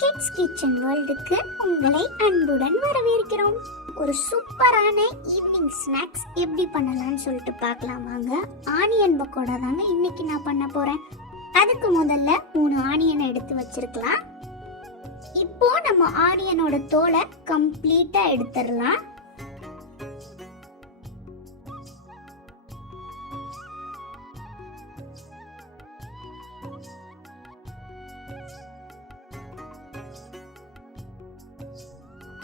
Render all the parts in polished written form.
Kids kitchen வேர்ல்டுக்கு உங்களை அன்புடன் வரவேற்கிறோம். ஒரு சூப்பரான ஈவினிங் ஸ்நாக்ஸ் எப்படி பண்ணலாம்னு சொல்லிட்டு பார்க்கலாம் வாங்க. ஆனியன் பக்கோடா தாங்க இன்னைக்கு நான் பண்ண போறேன். அதுக்கு முதல்ல 3 ஆனியனை எடுத்து வச்சிருக்கலாம். இப்போ நம்ம ஆனியனோட தோலை கம்ப்ளீட்டா எடுத்துடலாம்.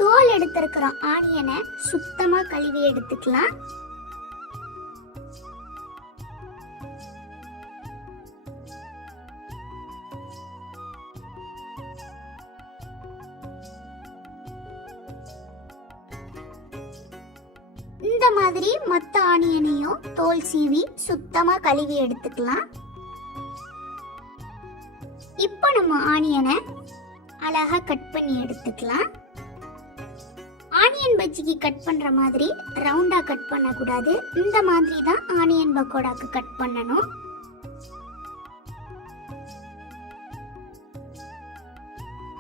தோல் எடுத்திருக்கிற ஆனியனை சுத்தமா கழுவி எடுத்துக்கலாம். இந்த மாதிரி மொத்த ஆனியனையும் தோல் சீவி சுத்தமா கழுவி எடுத்துக்கலாம். இப்போ நம்ம ஆனியனை அழகா கட் பண்ணி எடுத்துக்கலாம். ஆனியன் பஜ்ஜிக்கு கட் பண்ற மாதிரி ரவுண்டா கட் பண்ண கூடாது. இந்த மாதிரி தான் ஆனியன் பக்கோடாக்கு கட் பண்ணணும்.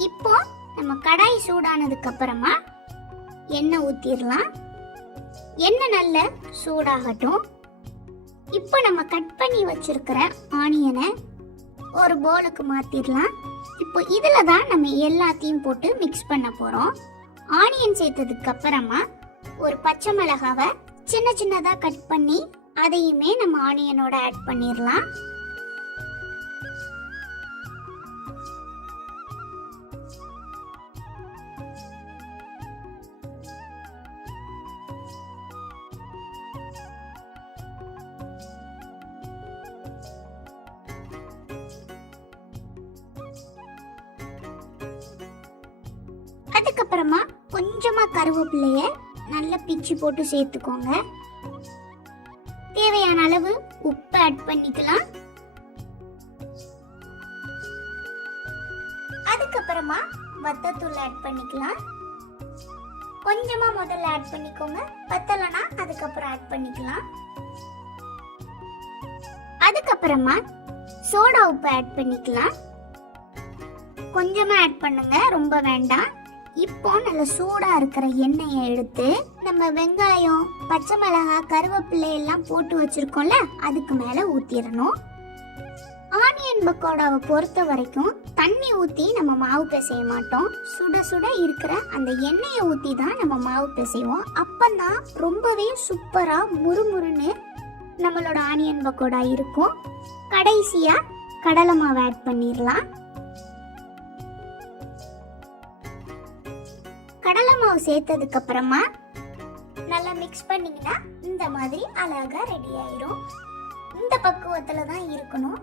இப்போ நம்ம கடாய் சூடானதுக்கு அப்புறமா எண்ணெய் ஊத்திரலாம். எண்ணெய் நல்ல சூடாகட்டும். இப்போ நம்ம கட் பண்ணி வச்சிருக்கிற ஆனியனை ஒரு பவுலுக்கு மாத்திரலாம். இப்போ இதுல தான் நம்ம எல்லாத்தையும் போட்டு மிக்ஸ் பண்ண போறோம். ஆனியன் சேர்த்ததுக்கு அப்புறமா ஒரு பச்சை மிளகாவை சின்ன சின்னதா கட் பண்ணி அதையுமே நம்ம ஆனியனோட ஆட் பண்ணிடலாம். அதுக்கப்புறமா கொஞ்சமா கருவேப்பிலைய நல்லா பிச்சு போட்டு சேர்த்துக்கோங்க. தேவையான அளவு உப்பு ஆட் பண்ணிக்கலாம். அதுக்கப்புறமா வத்தத்தூள் ஆட் பண்ணிக்கலாம். கொஞ்சமா முதல்ல ஆட் பண்ணிக்கோங்க. பத்தலனா அதுக்கப்புறம் ஆட் பண்ணிக்கலாம். அதுக்கப்புறமா சோடா உப்பு ஆட் பண்ணிக்கலாம். கொஞ்சமா ஆட் பண்ணுங்க, ரொம்ப வேண்டாம். இப்போ நல்ல சூடா இருக்கிற எண்ணெயை எடுத்து நம்ம வெங்காயம், பச்சை மிளகாய், கருவேப்பிலை எல்லாம் போட்டு வச்சிருக்கோம்ல அதுக்கு மேல ஊத்திடணும். ஆனியன் பக்கோடாவை பொறுத்த வரைக்கும் தண்ணி ஊத்தி நம்ம மாவு பிசைய மாட்டோம். சுட சுட இருக்கிற அந்த எண்ணெயை ஊத்தி தான் நம்ம மாவு பிசைவோம். அப்பதான் ரொம்பவே சூப்பரா முறுமுறுன்னு நம்மளோட ஆனியன் பக்கோடா இருக்கும். கடைசியா கடலை மாவு ஆட் பண்ணிடலாம். கடலை மாவு சேர்த்ததுக்கு அப்புறமா நல்லா மிக்ஸ் பண்ணீங்கன்னா இந்த மாதிரி அழகா ரெடி ஆயிரும். இந்த பக்குவத்துல தான் இருக்கணும்.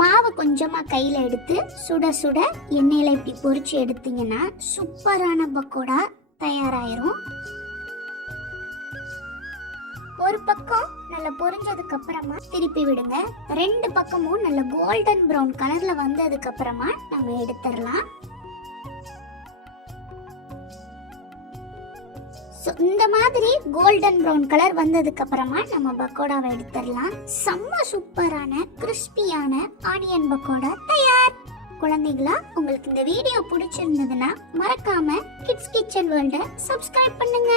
மாவு கொஞ்சமா கையில எடுத்து சுட சுட எண்ணெயில இப்படி பொரிச்சு எடுத்தீங்கன்னா சூப்பரான பக்கோடா தயாராயிரும். ஒரு பக்கம் நல்லா பொரிஞ்சதுக்கு அப்புறமா திருப்பி விடுங்க. 2 பக்கமும் நல்ல கோல்டன் பிரவுன் கலர்ல வந்ததுக்கு அப்புறமா நம்ம எடுத்துடலாம். இந்த மாதிரி கோல்டன் பிரவுன் கலர் வந்ததுக்கு அப்புறமா நம்ம பக்கோடாவை எடுத்துடலாம். செம்ம சூப்பரான கிறிஸ்பியான ஆனியன் பக்கோடா தயார். குழந்தைகளா, உங்களுக்கு இந்த வீடியோ பிடிச்சிருந்ததுன்னா மறக்காம கிட்ஸ் கிச்சன் வேர்ல்ட சப்ஸ்கிரைப் பண்ணுங்க.